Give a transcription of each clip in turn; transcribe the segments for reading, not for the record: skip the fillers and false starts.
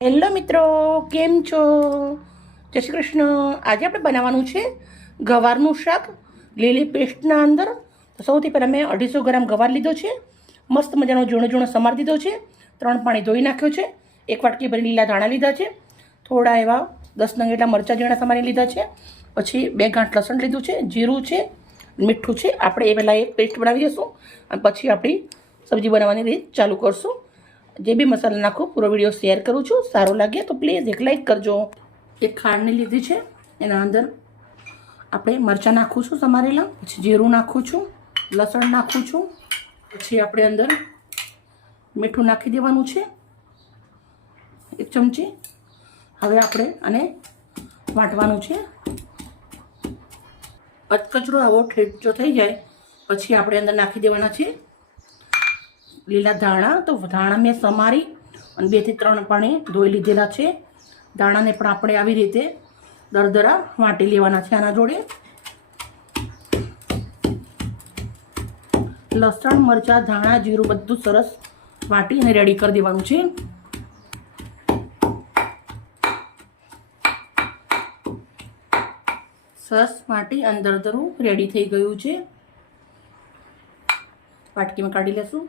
Hello મિત્રો, કેમ છો? જય શ્રી કૃષ્ણ. આજે આપણે બનાવવાનું છે ગવારનું શાક લીલી પેસ્ટના અંદર. તો સૌથી પહેલાં મેં 250 ગ્રામ ગવાર લીધો છે. મસ્ત મજાનો ઝીણો ઝીણો સમાર દીધો છે. 3 પાણી ધોઈ નાખ્યો છે. 1 વાટકી ભરી લીલા ધાણા લીધા છે. થોડા એવા 10 નંગ જેટલા મરચાં ઝીણા સમારી લીધા છે. પછી 2 ગાંઠ લસણ લીધું છે, જીરું છે, મીઠું છે. આપણે એ પહેલાં એક પેસ્ટ બનાવી દઈશું અને પછી આપણી સબ્જી બનાવવાની રીત ચાલુ કરશું. જે બી મસાલા નાખું પૂરો વિડીયો શેર કરું છું. સારો લાગે તો પ્લીઝ એક લાઈક કરજો. એક ખાંડની લીધી છે, એના અંદર આપણે મરચાં નાખું છું સમારેલા, પછી જીરું નાખું છું, લસણ નાખું છું, પછી આપણે અંદર મીઠું નાખી દેવાનું છે 1 ચમચી. હવે આપણે આને વાટવાનું છે. અધકચરો આવો ઠેચો થઈ જાય પછી આપણે અંદર નાખી દેવાના છે લીલા ધાણા. તો ધાણા મેં સમારી અને 2 થી 3 પાણી ધોઈ લીધેલા છે. ધાણાને પણ આપણે આવી રીતે દરદરા વાટી લેવાના છે. આના જોડે લસણ, મરચાં, ધાણા, જીરું બધું સરસ વાટી અને રેડી કરી દેવાનું છે. સરસ વાટી અને દરદરું રેડી થઈ ગયું છે. વાટકીમાં કાઢી લેશું.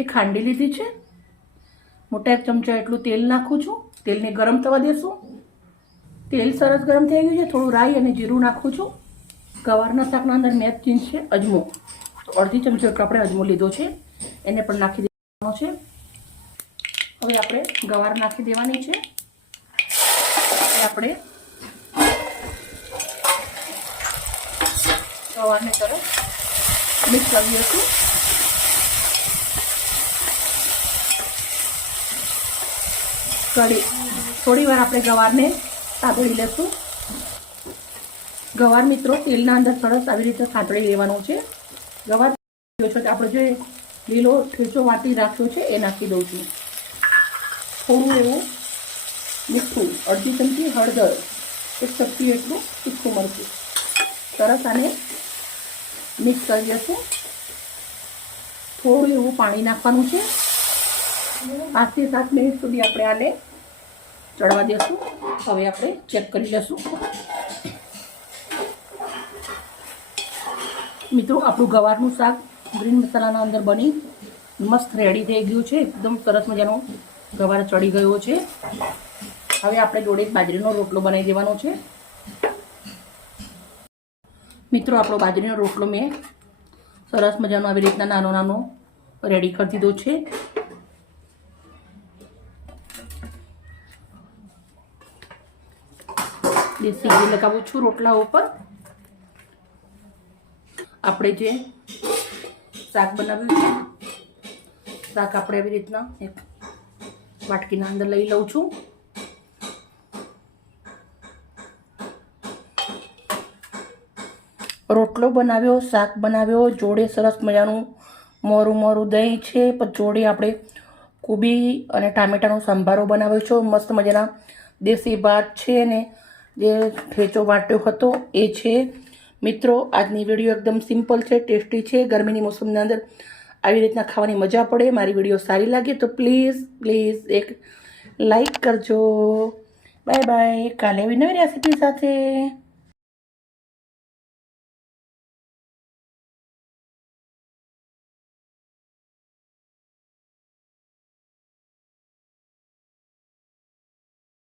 એક ખાંડી લીધી છે, મોટા 1 ચમચા એટલું તેલ નાખું છું. તેલને ગરમ થવા દેશું. તેલ સરસ ગરમ થઈ ગયું છે. થોડું રાઈ અને જીરું નાખું છું. ગવારના શાકના અંદર મેં ચીજ છે અજમો, તો 1/2 ચમચી એટલો આપણે અજમો લીધો છે, એને પણ નાખી દેવાનો છે. હવે આપણે ગવાર નાખી દેવાની છે. આપણે ગવારને સરસ મિક્સ કરી દઈશું. થોડી વાર આપણે ગવારને સાંતળી લેશું. ગવાર મિત્રો તેલના અંદર સરસ આવી રીતે સાંતળી લેવાનું છે. ગવાર આપણે જે લીલો ઠેચો વાટી રાખ્યો છે એ નાખી દઉં છું. થોડું એવું મીઠું, 1/2 ચમચી હળદર, 1 ચમચી એટલું તીખું મરચું. સરસ આને મિક્સ કરી દઈશું. થોડું એવું પાણી નાખવાનું છે. 5 થી 7 મિનિટ સુધી આપણે આને ચડવા દેશું. હવે આપણે ચેક કરી લઈશું. મિત્રો, આપણું ગવારનું શાક ગ્રીન મસાલાના અંદર બની મસ્ત રેડી થઈ ગયું છે. એકદમ સરસ મજાનો ગવાર ચડી ગયો છે. હવે આપણે જોડે બાજરીનો રોટલો બનાવી દેવાનો છે. મિત્રો, આપણો બાજરીનો રોટલો મેં સરસ મજાનો આવી રીતના નાનો નાનો રેડી કરી દીધો છે. દેશી ઘી લગાવું છું રોટલા ઉપર. આપણે જે શાક બનાવ્યું છે, શાક આપણે આવી રીતના એક વાટકીના અંદર લઈ લઉં છું. રોટલો બનાવ્યો, શાક બનાવ્યો, જોડે સરસ મજાનું મોરું મોરું દહીં છે, પણ જોડે આપણે કોબી અને ટામેટાનો સંભારો બનાવ્યો છે. મસ્ત મજાના દેશી ભાત છે ને જે ઠેચો વાટ્યો હતો એ છે. મિત્રો, આજની વિડીયો એકદમ સિમ્પલ છે, ટેસ્ટી છે. ગરમીની મોસમની અંદર આવી રીતના ખાવાની મજા પડે. મારી વિડીયો સારી લાગે તો પ્લીઝ એક લાઈક કરજો. Bye bye. કાલે આવી નવી રેસીપી સાથે.